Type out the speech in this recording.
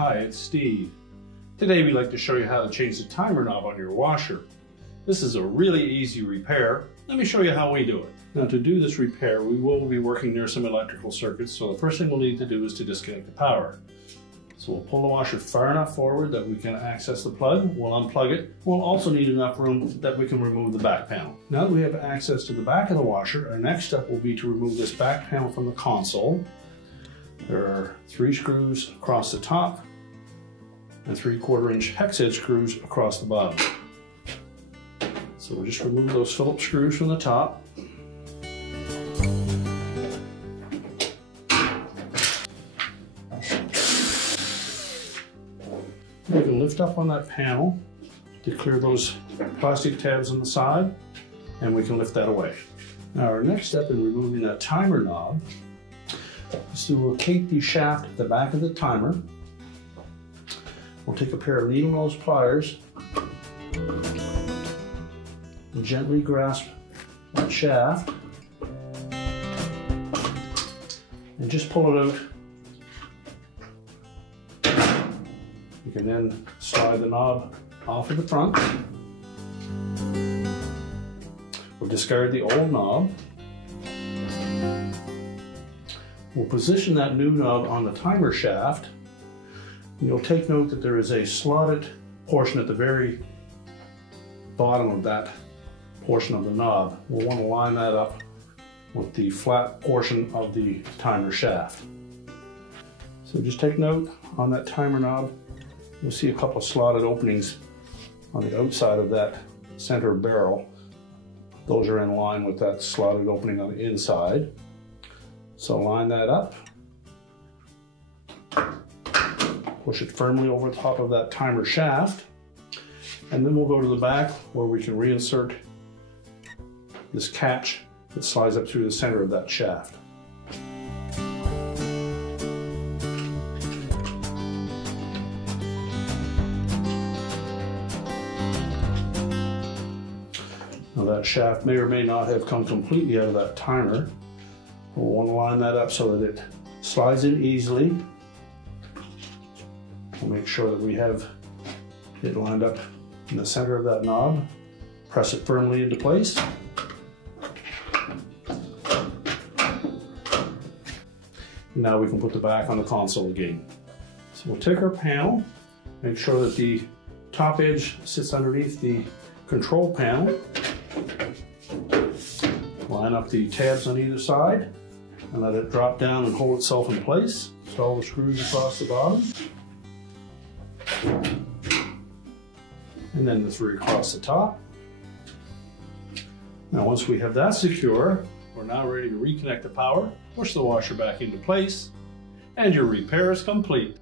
Hi, it's Steve. Today we'd like to show you how to change the timer knob on your washer. This is a really easy repair. Let me show you how we do it. Now to do this repair, we will be working near some electrical circuits, so the first thing we'll need to do is to disconnect the power. So we'll pull the washer far enough forward that we can access the plug. We'll unplug it. We'll also need enough room that we can remove the back panel. Now that we have access to the back of the washer, our next step will be to remove this back panel from the console. There are 3 screws across the top and 3/4 inch hex head screws across the bottom. So we'll just remove those Phillips screws from the top. We can lift up on that panel to clear those plastic tabs on the side, and we can lift that away. Now our next step in removing that timer knob is to locate the shaft at the back of the timer. We'll take a pair of needle nose pliers and gently grasp that shaft and just pull it out. You can then slide the knob off of the front. We'll discard the old knob. We'll position that new knob on the timer shaft. You'll take note that there is a slotted portion at the very bottom of that portion of the knob. We'll want to line that up with the flat portion of the timer shaft. So just take note on that timer knob. You'll see a couple of slotted openings on the outside of that center barrel. Those are in line with that slotted opening on the inside. So line that up. Push it firmly over the top of that timer shaft. And then we'll go to the back where we can reinsert this catch that slides up through the center of that shaft. Now that shaft may or may not have come completely out of that timer. We'll want to line that up so that it slides in easily. We'll make sure that we have it lined up in the center of that knob. Press it firmly into place. And now we can put the back on the console again. So we'll take our panel, make sure that the top edge sits underneath the control panel. Line up the tabs on either side and let it drop down and hold itself in place. Install the screws across the bottom. And then the 3 across the top. Now once we have that secure, we're now ready to reconnect the power, push the washer back into place, and your repair is complete.